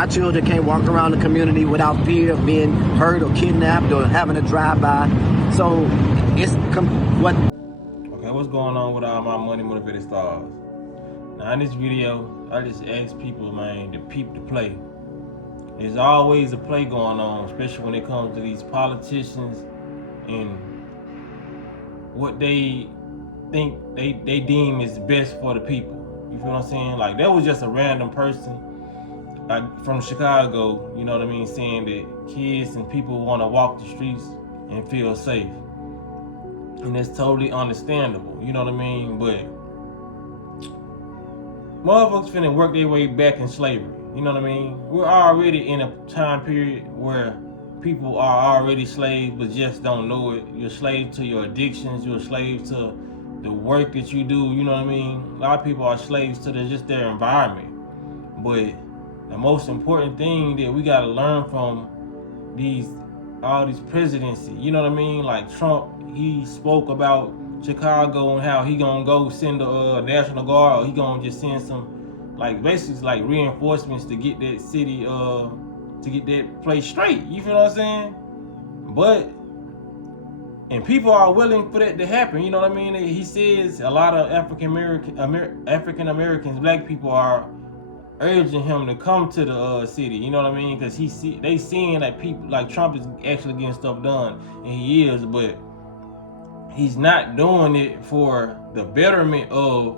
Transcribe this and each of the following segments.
Our children can't walk around the community without fear of being hurt or kidnapped or having a drive-by. So it's what. Okay, what's going on with all my money motivated stars? Now in this video, I just ask people, man, to peep the play. There's always a play going on, especially when it comes to these politicians and what they think they deem is best for the people. You feel what I'm saying? Like, that was just a random person, like from Chicago, you know what I mean, saying that kids and people want to walk the streets and feel safe. And that's totally understandable, you know what I mean? But motherfuckers finna work their way back in slavery, you know what I mean? We're already in a time period where people are already slaves but just don't know it. You're a slave to your addictions, you're a slave to the work that you do, you know what I mean? A lot of people are slaves to just their environment. But the most important thing that we gotta learn from all these presidency, you know what I mean? Like Trump, he spoke about Chicago and how he gonna go send the National Guard, or he gonna just send some, like, basically like reinforcements to get that city, to get that place straight. You feel what I'm saying? But, and people are willing for that to happen, you know what I mean? He says a lot of African Americans, black people are urging him to come to the city, you know what I mean? Because they seeing that people like Trump is actually getting stuff done, and he is, but he's not doing it for the betterment of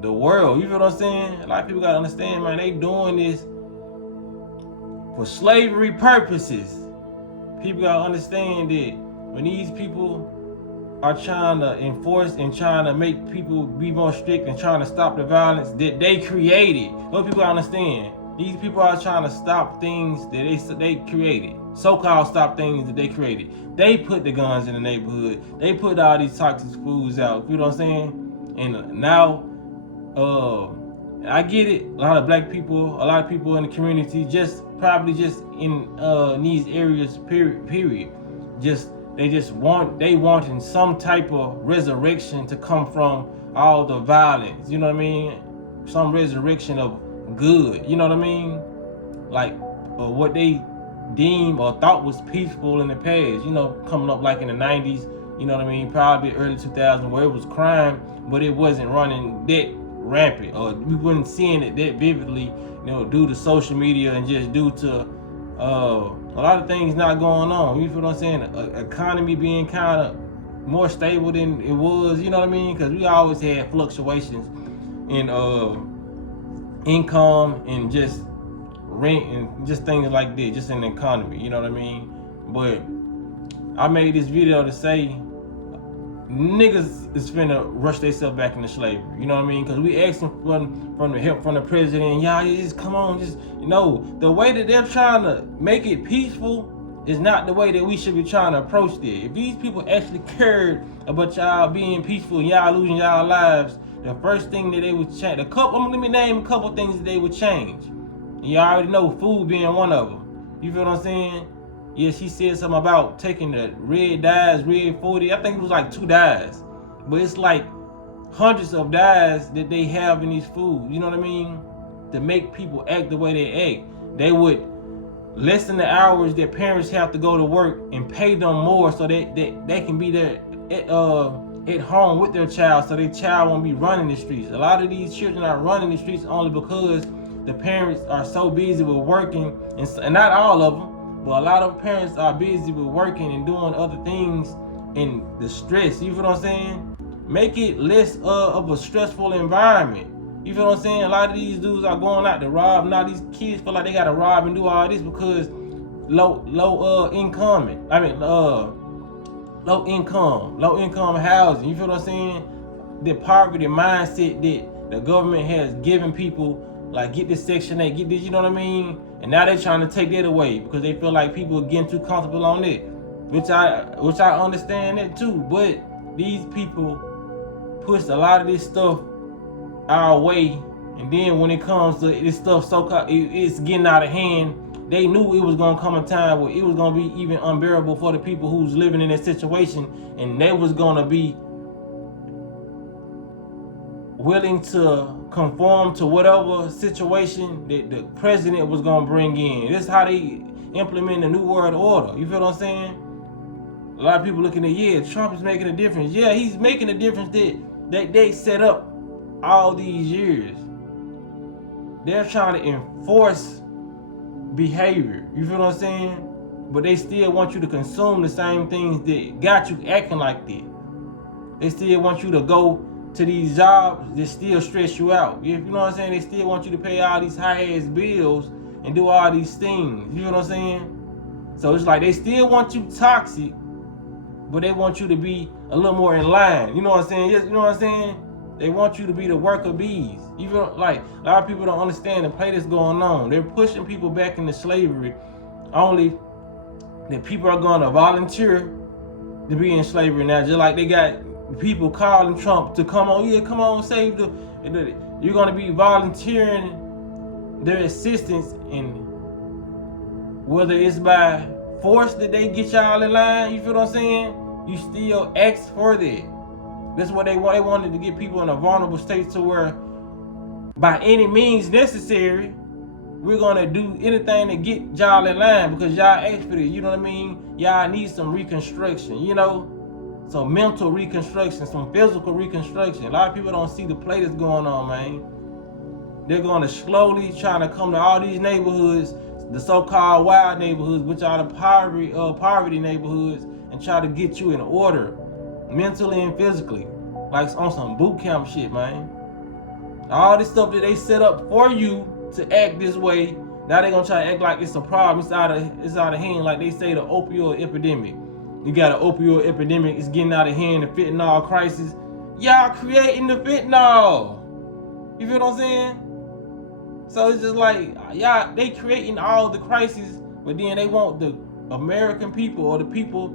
the world. You feel what I'm saying? A lot of people gotta understand, man, they doing this for slavery purposes. People gotta understand that when these people are trying to enforce and trying to make people be more strict and trying to stop the violence that they created. Those people understand. These people are trying to stop things that they created. So-called stop things that they created. They put the guns in the neighborhood. They put all these toxic foods out. You know what I'm saying? And now, I get it. A lot of black people, a lot of people in the community, probably just in these areas, period. They wanting some type of resurrection to come from all the violence, you know what I mean? Some resurrection of good, you know what I mean? Like what they deemed or thought was peaceful in the past, you know, coming up like in the 90s, you know what I mean? Probably early 2000s, where it was crime, but it wasn't running that rampant, or we weren't seeing it that vividly, you know, due to social media and just due to a lot of things not going on. You feel what I'm saying? Economy being kind of more stable than it was, you know what I mean? Because we always had fluctuations in income and just rent and just things like that, just in the economy, you know what I mean? But I made this video to say niggas is finna rush themselves back into slavery, you know what I mean? Because we asking from the help from the president, y'all just come on, just, you know, the way that they're trying to make it peaceful is not the way that we should be trying to approach it. If these people actually cared about y'all being peaceful, y'all losing y'all lives, the first thing that they would change, let me name a couple things that they would change. And you already know food being one of them. You feel what I'm saying? Yeah, she said something about taking the red 40. I think it was like 2 dyes. But it's like hundreds of dyes that they have in these foods, you know what I mean? To make people act the way they act. They would lessen the hours that parents have to go to work and pay them more so that they can be there at home with their child, so their child won't be running the streets. A lot of these children are running the streets only because the parents are so busy with working, and not all of them, but a lot of parents are busy with working and doing other things, and the stress, you feel what I'm saying? Make it less of a stressful environment. You feel what I'm saying? A lot of these dudes are going out to rob. Now these kids feel like they gotta rob and do all this because low income housing. You feel what I'm saying? The poverty mindset that the government has given people, like, get this Section 8, get this, you know what I mean? And now they're trying to take that away because they feel like people are getting too comfortable on it, which I understand that too. But these people push a lot of this stuff our way, and then when it comes to this stuff, it's getting out of hand. They knew it was gonna come a time where it was gonna be even unbearable for the people who's living in that situation, and they was gonna be willing to conform to whatever situation that the president was gonna bring in. This is how they implement the New World Order. You feel what I'm saying? A lot of people looking at, yeah, Trump is making a difference. Yeah, he's making a difference that they set up all these years. They're trying to enforce behavior. You feel what I'm saying? But they still want you to consume the same things that got you acting like that. They still want you to go to these jobs that still stress you out. You know what I'm saying? They still want you to pay all these high-ass bills and do all these things. You know what I'm saying? So it's like they still want you toxic, but they want you to be a little more in line. You know what I'm saying? Yes, you know what I'm saying? They want you to be the worker bees. Even like a lot of people don't understand the play that's going on. They're pushing people back into slavery. Only that people are going to volunteer to be in slavery now. Just like they got people calling Trump to come on. Yeah, come on, save the. You're going to be volunteering their assistance, in whether it's by force that they get y'all in line. You feel what I'm saying? You still ask for that. That's what they want. They wanted to get people in a vulnerable state to where, by any means necessary, we're gonna do anything to get y'all in line because y'all asked for this. You know what I mean? Y'all need some reconstruction. You know, some mental reconstruction, some physical reconstruction. A lot of people don't see the play that's going on, man. They're gonna slowly trying to come to all these neighborhoods, the so-called wild neighborhoods, which are the poverty neighborhoods, and try to get you in order, mentally and physically, like on some boot camp shit, man. All this stuff that they set up for you to act this way, now they gonna try to act like it's a problem. It's out of hand, like they say the opioid epidemic. You got an opioid epidemic, it's getting out of hand, the fentanyl crisis. Y'all creating the fentanyl. You feel what I'm saying? So it's just like, y'all, they creating all the crises, but then they want the American people or the people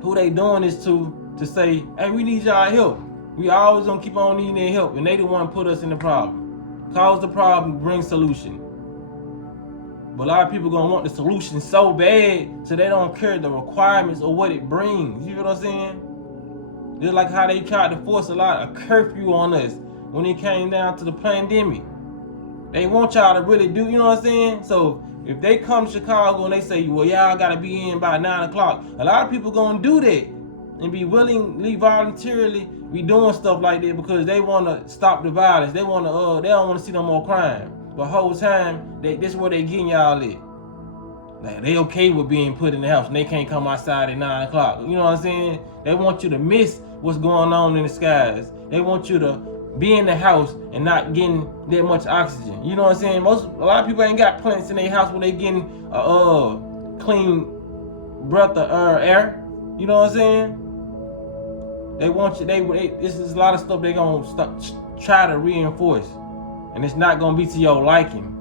who they doing this to say, hey, we need y'all help. We always gonna keep on needing their help, and they the one put us in the problem. Cause the problem, bring solution. But a lot of people gonna want the solution so bad, so they don't care the requirements or what it brings. You know what I'm saying? Just like how they tried to force a curfew on us when it came down to the pandemic. They want y'all to really do, you know what I'm saying? So if they come to Chicago and they say, well, y'all gotta be in by 9 o'clock, a lot of people gonna do that and be willingly, voluntarily be doing stuff like that because they wanna stop the violence. They don't wanna see no more crime. But the whole time, this is where they getting y'all at. Like, they okay with being put in the house and they can't come outside at 9 o'clock. You know what I'm saying? They want you to miss what's going on in the skies. They want you to be in the house and not getting that much oxygen. You know what I'm saying? A lot of people ain't got plants in their house where they getting clean breath of air. You know what I'm saying? They want you. This is a lot of stuff they gonna try to reinforce, and it's not gonna be to your liking.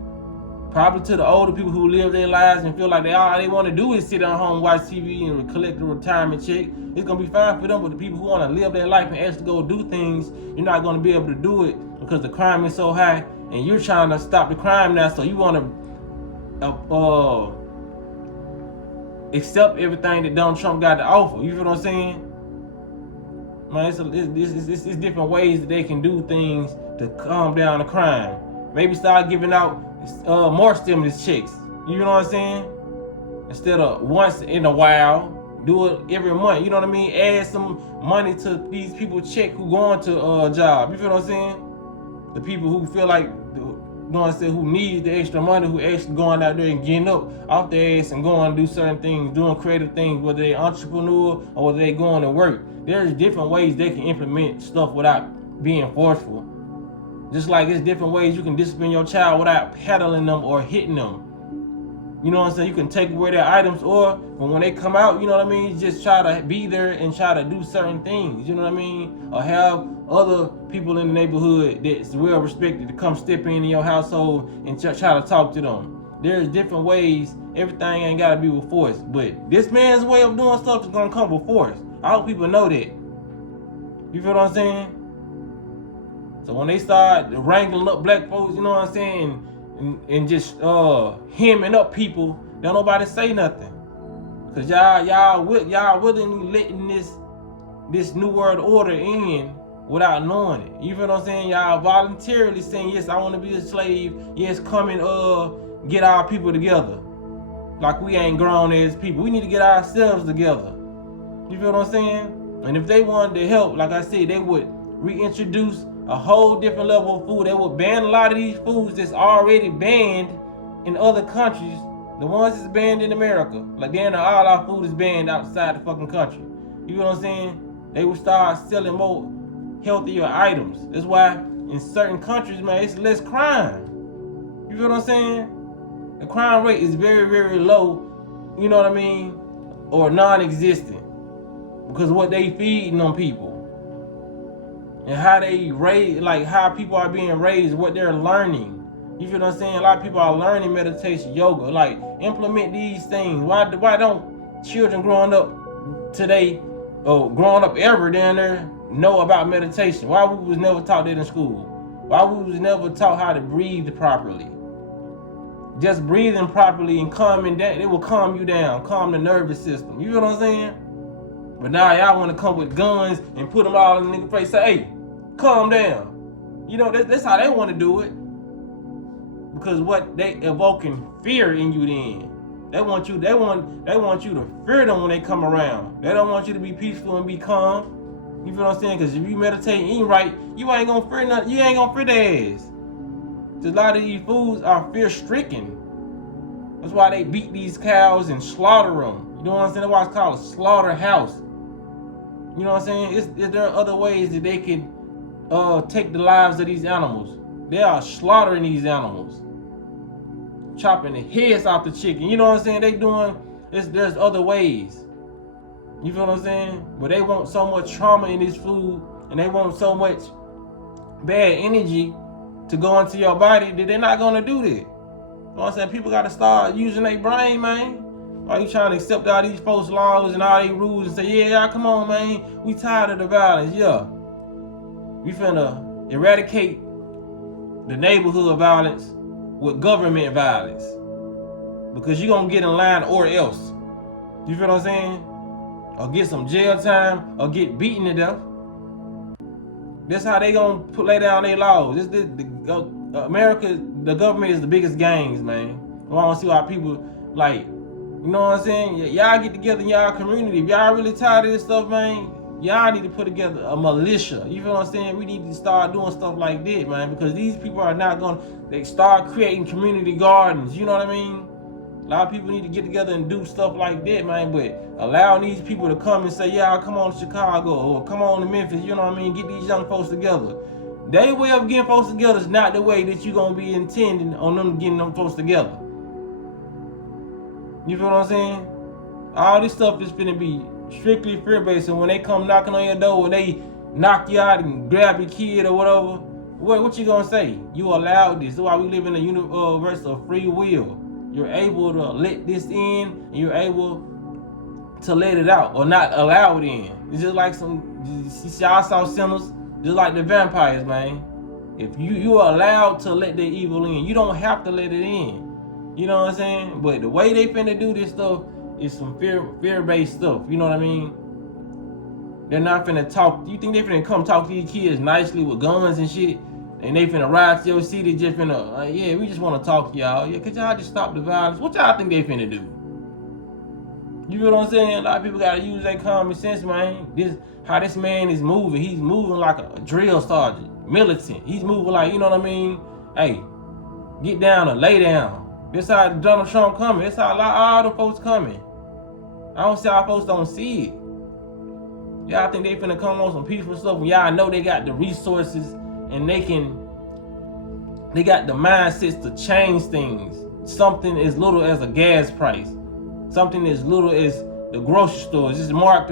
Probably to the older people who live their lives and feel like all they want to do is sit at home, watch TV, and collect a retirement check. It's gonna be fine for them, but the people who want to live their life and actually go do things, you're not gonna be able to do it because the crime is so high, and you're trying to stop the crime now. So you want to accept everything that Donald Trump got to offer. You feel what I'm saying? Man, it's different ways that they can do things to calm down the crime. Maybe start giving out more stimulus checks. You know what I'm saying? Instead of once in a while, do it every month. You know what I mean? Add some money to these people's check who going to a job. You feel what I'm saying? The people who feel like, you know what I'm saying, who need the extra money, who actually going out there and getting up off their ass and going to do certain things, doing creative things, whether they entrepreneur or whether they going to work. There's different ways they can implement stuff without being forceful. Just like there's different ways you can discipline your child without peddling them or hitting them. You know what I'm saying? You can take away their items, or when they come out, you know what I mean, just try to be there and try to do certain things, you know what I mean? Or have other people in the neighborhood that's well respected to come step in your household and try to talk to them. There's different ways. Everything ain't got to be with force. But this man's way of doing stuff is going to come with force. I hope people know that. You feel what I'm saying? So when they start wrangling up black folks, you know what I'm saying, and just hemming up people, don't nobody say nothing. Cause y'all willingly letting this new world order in without knowing it. You feel what I'm saying? Y'all voluntarily saying, yes, I want to be a slave. Yes, come and get our people together. Like we ain't grown as people. We need to get ourselves together. You feel what I'm saying? And if they wanted to help, like I said, they would reintroduce a whole different level of food. They would ban a lot of these foods that's already banned in other countries. The ones that's banned in America. Like damn, all our food is banned outside the fucking country. You know what I'm saying? They would start selling more healthier items. That's why in certain countries, man, it's less crime. You feel what I'm saying? The crime rate is very, very low, you know what I mean? Or non-existent. Because what they feeding on people. And how they raise, like how people are being raised, what they're learning. You feel what I'm saying? A lot of people are learning meditation, yoga. Like, implement these things. Why don't children growing up today, or growing up ever down there, know about meditation? Why we was never taught that in school? Why we was never taught how to breathe properly? Just breathing properly and calming down, it will calm you down, calm the nervous system. You feel what I'm saying? But now y'all want to come with guns and put them all in the nigga face. Say, hey, calm down. You know, that's how they want to do it. Because what they evoking fear in you then. They want you to fear them when they come around. They don't want you to be peaceful and be calm. You feel what I'm saying? Because if you meditate and eat right, you ain't gonna fear nothing. You ain't gonna fear their ass. A lot of these foods are fear-stricken. That's why they beat these cows and slaughter them. You know what I'm saying? That's why it's called a slaughterhouse. You know what I'm saying? There are other ways that they can take the lives of these animals. They are slaughtering these animals, chopping the heads off the chicken. You know what I'm saying? They doing this. There's other ways. You feel what I'm saying? But they want so much trauma in this food, and they want so much bad energy to go into your body that they're not gonna do that. You know what I'm saying? People gotta start using their brain, man. Why you trying to accept all these folks' laws and all these rules and say, yeah, y'all, come on, man. We tired of the violence. Yeah. We finna eradicate the neighborhood violence with government violence. Because you're gonna get in line or else. You feel what I'm saying? Or get some jail time or get beaten to death. That's how they gonna lay down their laws. America, the government is the biggest gangs, man. I wanna see why people like, you know what I'm saying? Y'all get together in y'all community. If y'all really tired of this stuff, man, y'all need to put together a militia. You feel what I'm saying? We need to start doing stuff like that, man, because these people are not gonna, they start creating community gardens. You know what I mean? A lot of people need to get together and do stuff like that, man, but allowing these people to come and say, yeah, come on to Chicago or come on to Memphis, you know what I mean? Get these young folks together. Their way of getting folks together is not the way that you're going to be intending on them getting them folks together. You feel what I'm saying? All this stuff is going to be strictly fear-based, and when they come knocking on your door, or they knock you out and grab your kid or whatever, what you going to say? You allowed this. That's why we live in a universe of free will. You're able to let this in, and you're able to let it out, or not allow it in. It's just like y'all saw sinners, just like the vampires, man. If you are allowed to let the evil in, you don't have to let it in. You know what I'm saying? But the way they finna do this stuff is some fear-based stuff. You know what I mean? They're not finna talk. You think they finna come talk to these kids nicely with guns and shit? And they finna ride to your city just finna, yeah, we just wanna talk to y'all. Yeah, could y'all just stop the violence? What y'all think they finna do? You feel what I'm saying? A lot of people gotta use their common sense, man. How this man is moving. He's moving like a drill sergeant, militant. He's moving like, you know what I mean? Hey, get down or lay down. This how Donald Trump coming. This how all the folks coming. I don't see how folks don't see it. Y'all think they finna come on some peaceful stuff when y'all know they got the resources and they got the mindsets to change things. Something as little as a gas price. Something as little as the grocery stores. Just mark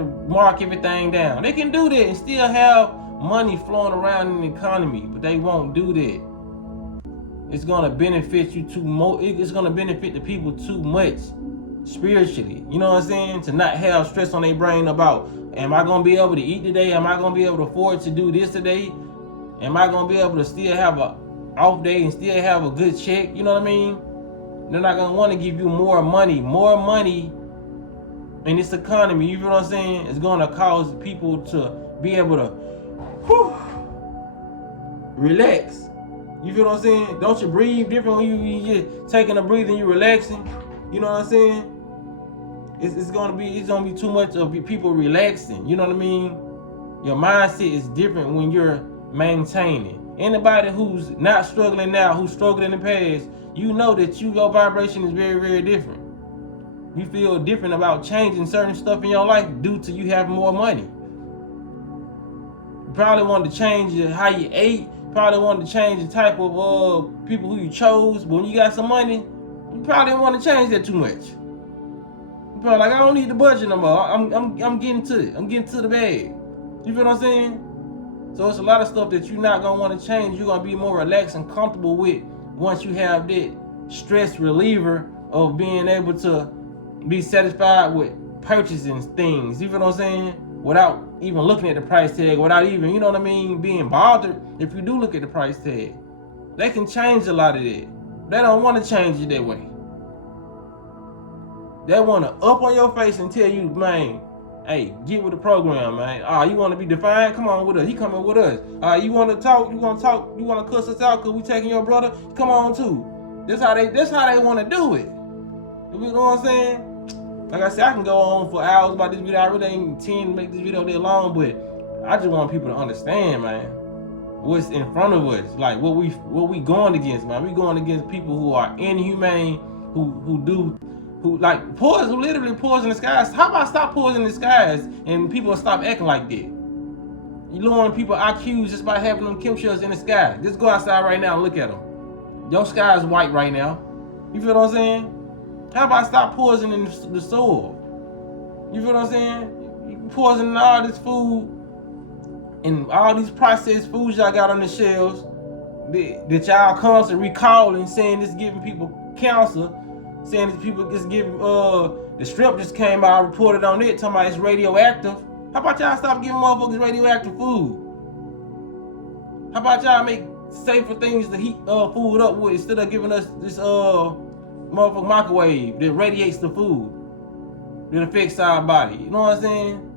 everything down. They can do that and still have money flowing around in the economy, but they won't do that. It's gonna benefit you too much. It's gonna benefit the people too much spiritually. You know what I'm saying? To not have stress on their brain about, am I gonna be able to eat today? Am I gonna be able to afford to do this today? Am I gonna be able to still have a off day and still have a good check? You know what I mean? They're not gonna want to give you more money in this economy. You feel what I'm saying? It's gonna cause people to be able to relax. You feel what I'm saying? Don't you breathe different when you just taking a breathe and you relaxing? You know what I'm saying? It's gonna be too much of people relaxing. You know what I mean? Your mindset is different when you're maintaining. Anybody who's not struggling now, who's struggled in the past, you know that your vibration is very, very different. You feel different about changing certain stuff in your life due to you having more money. You probably wanted to change how you ate. Probably wanted to change the type of people who you chose. But when you got some money, you probably didn't want to change that too much. You probably like, I don't need the budget no more. I'm getting to it. I'm getting to the bag. You feel what I'm saying? So it's a lot of stuff that you're not gonna want to change. You're gonna be more relaxed and comfortable with once you have that stress reliever of being able to be satisfied with purchasing things. You feel what I'm saying? Without even looking at the price tag, without even, you know what I mean, being bothered if you do look at the price tag. They can change a lot of that. They don't want to change it that way. They want to up on your face and tell you, man, hey, get with the program, man. You want to be defiant? Come on with us. He coming with us. You want to talk? You want to cuss us out because we taking your brother? Come on too. That's how they want to do it. You know what I'm saying? Like I said, I can go on for hours about this video. I really ain't intend to make this video that long, but I just want people to understand, man, what's in front of us. Like what we going against, man. We going against people who are inhumane, who like poison, literally poison the skies. How about stop poisoning the skies and people stop acting like that? You lowering people IQs just by having them chemtrails in the sky. Just go outside right now and look at them. Your sky is white right now. You feel what I'm saying? How about stop poisoning the soil? You feel what I'm saying? You poisoning all this food and all these processed foods y'all got on the shelves that y'all constantly recalling, saying it's giving people cancer, saying that people just giving the strip just came out, reported on it, talking about it's radioactive. How about y'all stop giving motherfuckers radioactive food? How about y'all make safer things to heat food up with instead of giving us this motherfucking microwave that radiates the food, that affects our body? You know what I'm saying?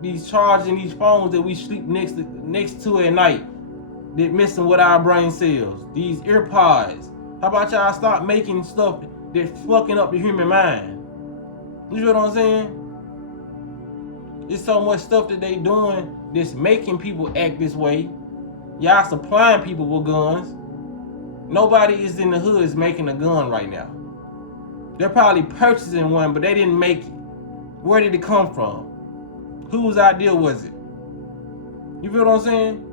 These charging these phones that we sleep next to at night, that messing with our brain cells. These earpods. How about y'all stop making stuff that's fucking up the human mind? You know what I'm saying? There's so much stuff that they doing that's making people act this way. Y'all supplying people with guns. Nobody is in the hoods making a gun right now. They're probably purchasing one, but they didn't make it. Where did it come from? Whose idea was it? You feel what I'm saying?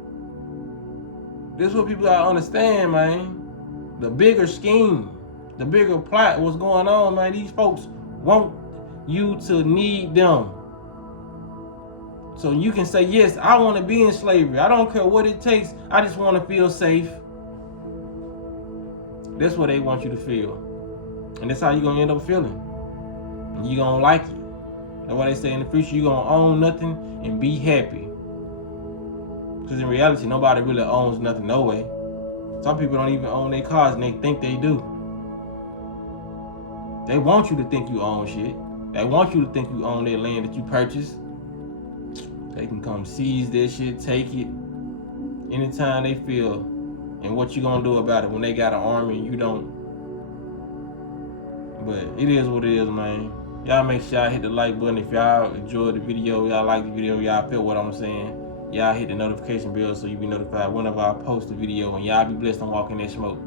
This is what people gotta understand, man. The bigger scheme, the bigger plot, what's going on, man. These folks want you to need them. So you can say, yes, I want to be in slavery. I don't care what it takes. I just want to feel safe. That's what they want you to feel. And that's how you're going to end up feeling. And you're going to like it. That's why they say in the future, you're going to own nothing and be happy. Because in reality, nobody really owns nothing, no way. Some people don't even own their cars and they think they do. They want you to think you own shit. They want you to think you own their land that you purchased. They can come seize that shit, take it anytime they feel. And what you gonna do about it when they got an army and you don't? But it is what it is, man. Y'all make sure y'all hit the like button if y'all enjoyed the video, y'all like the video, y'all feel what I'm saying. Y'all hit the notification bell so you be notified whenever I post a video, and y'all be blessed on walking that smoke.